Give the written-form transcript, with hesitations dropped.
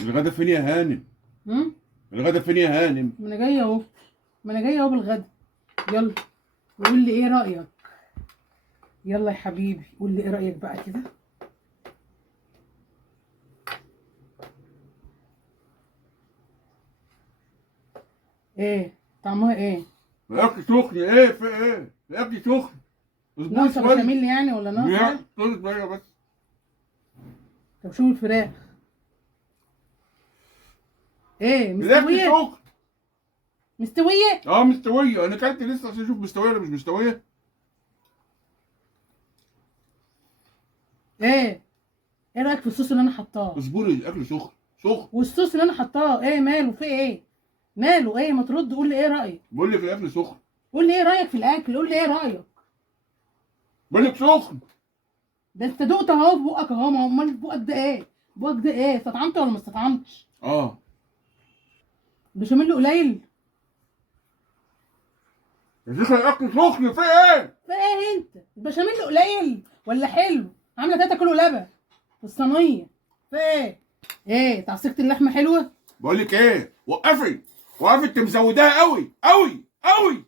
الغدا فين يا هانم؟ الغدا فين يا هانم؟ ما انا جايه اهو، ما انا جايه اهو بالغدا. يلا قول لي ايه رايك. يلا يا حبيبي قول لي ايه رايك بقى كده. ايه طعمها ايه؟ الاكل سخن. ايه في ايه؟ الاكل سخن. اصبري ناقصه شويه. بشاميل يعني ولا ناقصه لا إيه؟ اصبري شويه بس. طب شوف الفراخ. ايه الاكل مستويه؟ سخن. مستويه؟ اه مستويه. انا اكلت لسه عشان اشوف مستويه ولا مش مستويه. ايه رايك في الصوص اللي انا حطاه؟ اصبري الاكل سخن سخن. والصوص اللي انا حطاه ايه ماله؟ في ايه؟ ماله ايه؟ ما ترد قول لي ايه رايك. بقول لك الاكل سخن. قول لي ايه رايك في الاكل، قول لي ايه رايك. بقول لك سخن. ده انت دقت اهو في بقك اهو، ما هو امال في بقك ده ايه؟ بقك ده ايه؟ استطعمت ولا ما استطعمتش؟ اه بشاميل قليل؟ يا شيخ الاكل سخن. في ايه؟ في ايه انت؟ البشاميل قليل ولا حلو؟ عامله 3 كيلو لبن في الصينيه. في ايه؟ ايه تعصيقة اللحمه حلوه؟ بقول لك ايه، وقفي وقفي، انت مزوداها قوي قوي قوي.